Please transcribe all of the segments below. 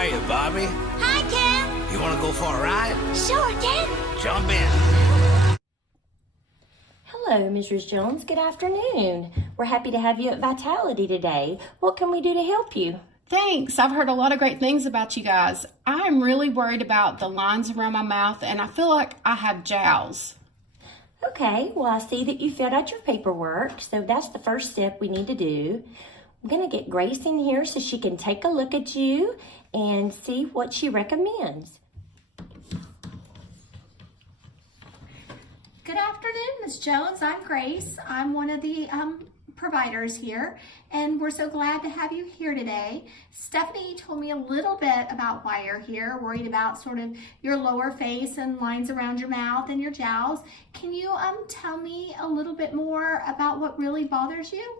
are you, Barbie? Hi, Ken. You want to go for a ride? Sure, Ken. Jump in. Hello, Mrs. Jones. Good afternoon. We're happy to have you at Vitality today. What can we do to help you? Thanks. I've heard a lot of great things about you guys. I'm really worried about the lines around my mouth, and I feel like I have jowls. Okay, well, I see that you filled out your paperwork, so that's the first step we need to do. I'm going to get Grace in here so she can take a look at you and see what she recommends. Good afternoon, Ms. Jones. I'm Grace. I'm one of the providers here, and we're so glad to have you here today. Stephanie told me a little bit about why you're here, worried about sort of your lower face and lines around your mouth and your jowls. Can you tell me a little bit more about what really bothers you?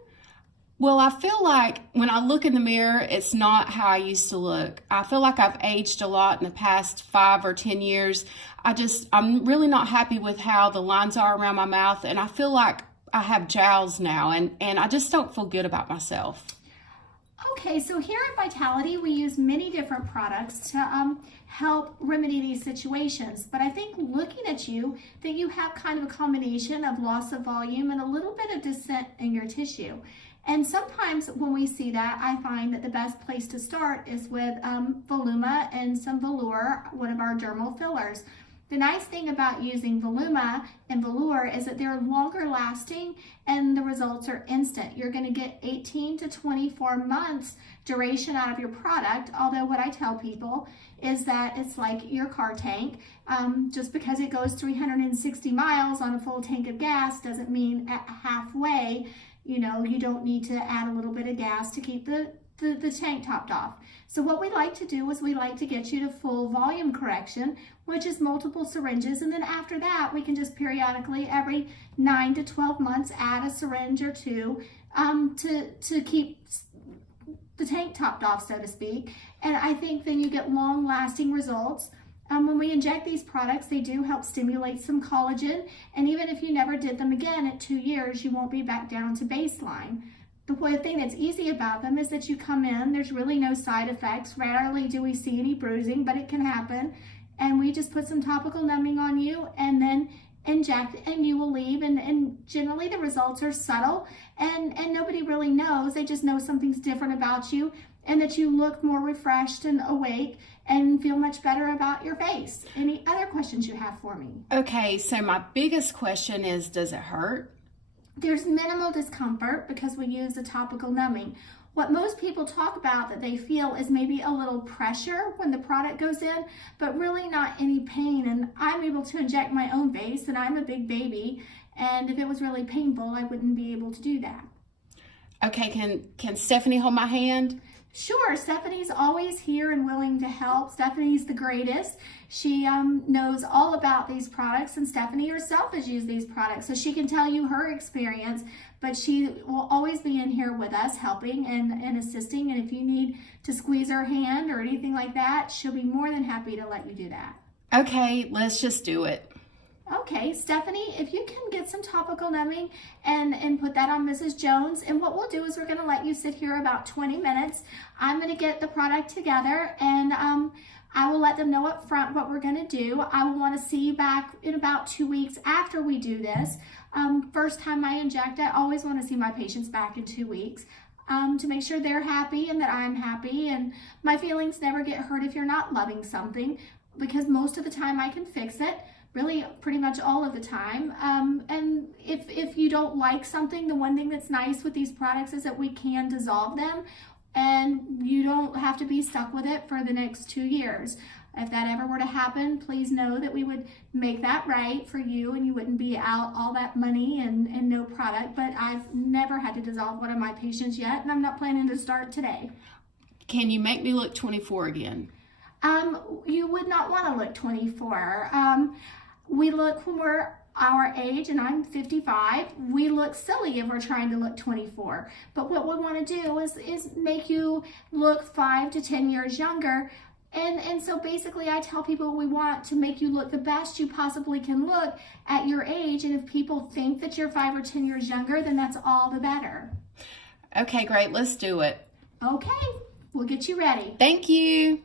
Well, I feel like when I look in the mirror, it's not how I used to look. I feel like I've aged a lot in the past 5 or 10 years. I'm really not happy with how the lines are around my mouth, and I feel like I have jowls now, and I just don't feel good about myself. Okay, so here at Vitality, we use many different products to help remedy these situations. But I think looking at you, that you have kind of a combination of loss of volume and a little bit of descent in your tissue. And sometimes when we see that, I find that the best place to start is with Voluma and some Vollure, one of our dermal fillers. The nice thing about using Voluma and Vollure is that they're longer lasting and the results are instant. You're going to get 18 to 24 months duration out of your product, although what I tell people is that it's like your car tank. Just because it goes 360 miles on a full tank of gas doesn't mean at halfway, you don't need to add a little bit of gas to keep the tank topped off. So what we like to do is we like to get you to full volume correction, which is multiple syringes, and then after that we can just periodically every 9 to 12 months add a syringe or two to keep the tank topped off, so to speak. And I think then you get long-lasting results. When we inject these products, they do help stimulate some collagen, and even if you never did them again at 2 years, you won't be back down to baseline. The one thing that's easy about them is that you come in, there's really no side effects. Rarely do we see any bruising, but it can happen. And we just put some topical numbing on you and then inject, and you will leave. And generally the results are subtle and nobody really knows. They just know something's different about you and that you look more refreshed and awake and feel much better about your face. Any other questions you have for me? Okay, so my biggest question is, does it hurt? There's minimal discomfort because we use the topical numbing. What most people talk about that they feel is maybe a little pressure when the product goes in, but really not any pain. And I'm able to inject my own face, and I'm a big baby, and if it was really painful, I wouldn't be able to do that. Okay, can Stephanie hold my hand? Sure, Stephanie's always here and willing to help. Stephanie's the greatest. She knows all about these products, and Stephanie herself has used these products, so she can tell you her experience, but she will always be in here with us helping and assisting, and if you need to squeeze her hand or anything like that, she'll be more than happy to let you do that. Okay, let's just do it. Okay, Stephanie, if you can get some topical numbing and put that on Mrs. Jones, and what we'll do is we're going to let you sit here about 20 minutes. I'm going to get the product together, and I will let them know up front what we're going to do. I will want to see you back in about 2 weeks after we do this. First time I inject, I always want to see my patients back in 2 weeks to make sure they're happy and that I'm happy, and my feelings never get hurt if you're not loving something, because most of the time I can fix it. Really pretty much all of the time. And if you don't like something, the one thing that's nice with these products is that we can dissolve them and you don't have to be stuck with it for the next 2 years. If that ever were to happen, please know that we would make that right for you and you wouldn't be out all that money and no product. But I've never had to dissolve one of my patients yet, and I'm not planning to start today. Can you make me look 24 again? You would not want to look 24. We look, when we're our age, and I'm 55, we look silly if we're trying to look 24. But what we want to do is make you look 5 to 10 years younger. And so basically I tell people we want to make you look the best you possibly can look at your age. And if people think that you're 5 or 10 years younger, then that's all the better. Okay, great. Let's do it. Okay, we'll get you ready. Thank you.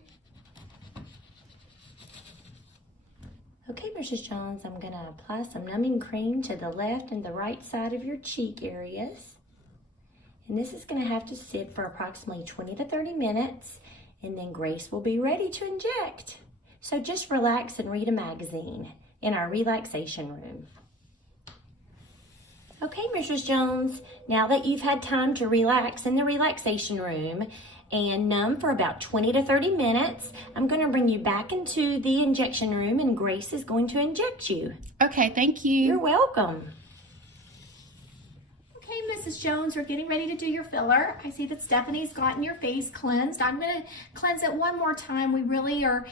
Okay, Mrs. Jones, I'm going to apply some numbing cream to the left and the right side of your cheek areas. And this is going to have to sit for approximately 20 to 30 minutes, and then Grace will be ready to inject. So just relax and read a magazine in our relaxation room. Okay, Mrs. Jones, now that you've had time to relax in the relaxation room and numb for about 20 to 30 minutes, I'm going to bring you back into the injection room and Grace is going to inject you. Okay, thank you. You're welcome. Okay, Mrs. Jones, we're getting ready to do your filler. I see that Stephanie's gotten your face cleansed. I'm going to cleanse it one more time. We really are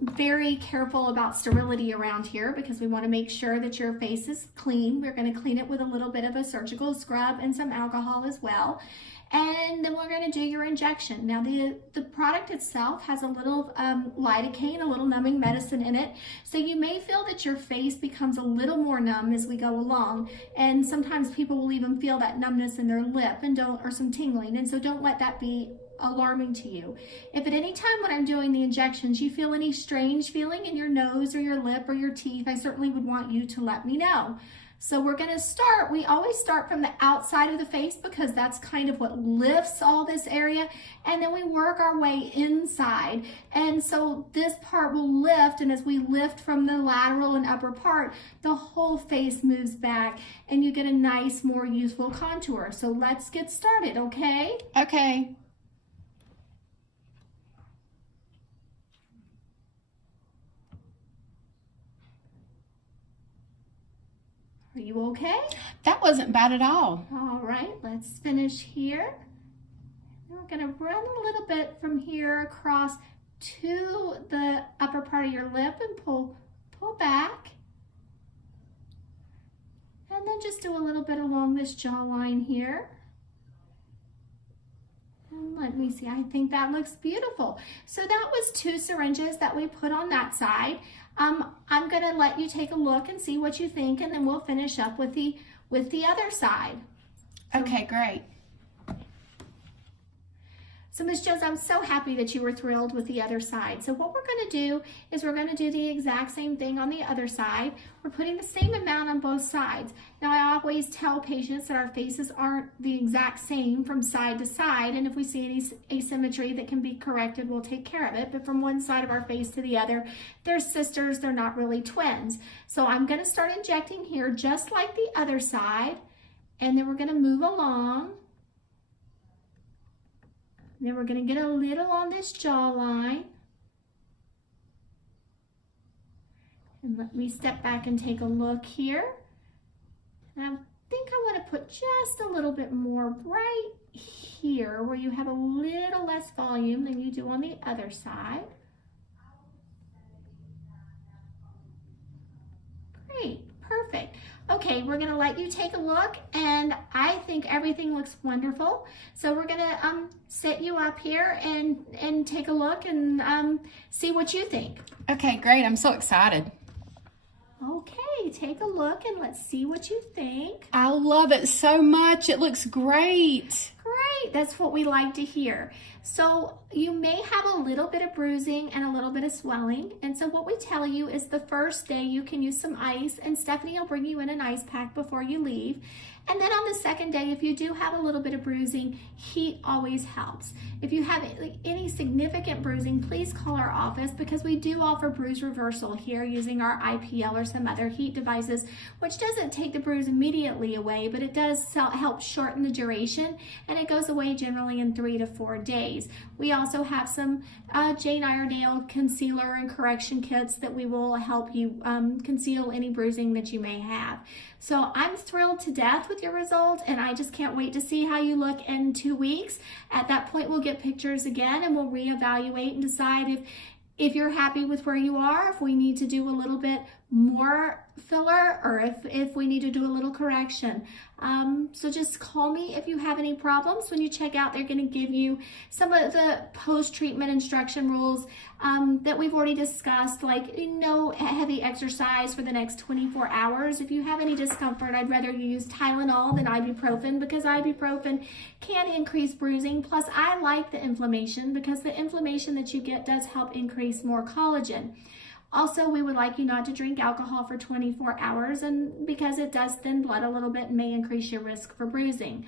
very careful about sterility around here because we want to make sure that your face is clean. We're going to clean it with a little bit of a surgical scrub and some alcohol as well. And then we're going to do your injection. Now the product itself has a little lidocaine, a little numbing medicine in it. So you may feel that your face becomes a little more numb as we go along. And sometimes people will even feel that numbness in their lip and or some tingling. And so don't let that be alarming to you. If at any time when I'm doing the injections you feel any strange feeling in your nose or your lip or your teeth, I certainly would want you to let me know. So we're going to start, we always start from the outside of the face because that's kind of what lifts all this area, and then we work our way inside. And so this part will lift, and as we lift from the lateral and upper part, the whole face moves back and you get a nice, more youthful contour. So let's get started, okay? Okay. Are you okay? That wasn't bad at all. All right, let's finish here. We're going to run a little bit from here across to the upper part of your lip and pull back. And then just do a little bit along this jawline here. And let me see, I think that looks beautiful. So that was 2 syringes that we put on that side. I'm gonna let you take a look and see what you think, and then we'll finish up with the other side. Okay, great. So Ms. Jones, I'm so happy that you were thrilled with the other side. So what we're gonna do is we're gonna do the exact same thing on the other side. We're putting the same amount on both sides. Now I always tell patients that our faces aren't the exact same from side to side, and if we see any asymmetry that can be corrected, we'll take care of it. But from one side of our face to the other, they're sisters, they're not really twins. So I'm gonna start injecting here just like the other side, and then we're gonna move along. Then we're going to get a little on this jawline. And let me step back and take a look here. And I think I want to put just a little bit more right here where you have a little less volume than you do on the other side. Great, perfect. Okay, we're gonna let you take a look, and I think everything looks wonderful. So we're gonna sit you up here and take a look and see what you think. Okay, great. I'm so excited. Okay, take a look and let's see what you think. I love it so much. It looks great. Great, that's what we like to hear. So you may have a little bit of bruising and a little bit of swelling. And so what we tell you is the first day you can use some ice, and Stephanie will bring you in an ice pack before you leave. And then on the second day, if you do have a little bit of bruising, heat always helps. If you have any significant bruising, please call our office because we do offer bruise reversal here using our IPL or some other heat devices, which doesn't take the bruise immediately away, but it does help shorten the duration, and it goes away generally in 3 to 4 days. We also have some Jane Iredale concealer and correction kits that we will help you conceal any bruising that you may have. So I'm thrilled to death with your result, and I just can't wait to see how you look in 2 weeks. At that point, we'll get pictures again and we'll reevaluate and decide if you're happy with where you are, if we need to do a little bit more filler, or if we need to do a little correction. So just call me if you have any problems. When you check out, they're going to give you some of the post-treatment instruction rules that we've already discussed, like no heavy exercise for the next 24 hours. If you have any discomfort, I'd rather you use Tylenol than ibuprofen because ibuprofen can increase bruising. Plus, I like the inflammation because the inflammation that you get does help increase more collagen. Also, we would like you not to drink alcohol for 24 hours, and because it does thin blood a little bit and may increase your risk for bruising.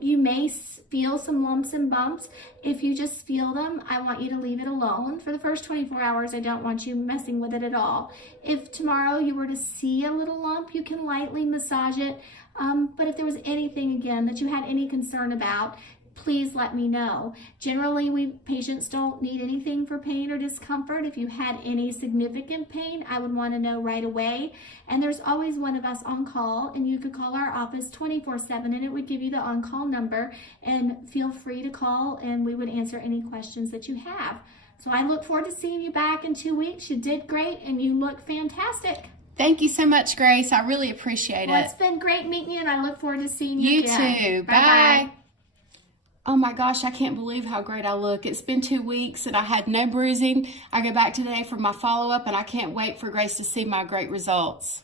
You may feel some lumps and bumps. If you just feel them, I want you to leave it alone. For the first 24 hours, I don't want you messing with it at all. If tomorrow you were to see a little lump, you can lightly massage it. But if there was anything, again, that you had any concern about, please let me know. Generally, patients don't need anything for pain or discomfort. If you had any significant pain, I would want to know right away. And there's always one of us on call, and you could call our office 24/7, and it would give you the on-call number. And feel free to call, and we would answer any questions that you have. So I look forward to seeing you back in 2 weeks. You did great, and you look fantastic. Thank you so much, Grace. I really appreciate Well, it. it's been great meeting you, and I look forward to seeing you again. You too. Bye-bye. Bye. Oh my gosh, I can't believe how great I look. It's been 2 weeks and I had no bruising. I go back today for my follow-up and I can't wait for Grace to see my great results.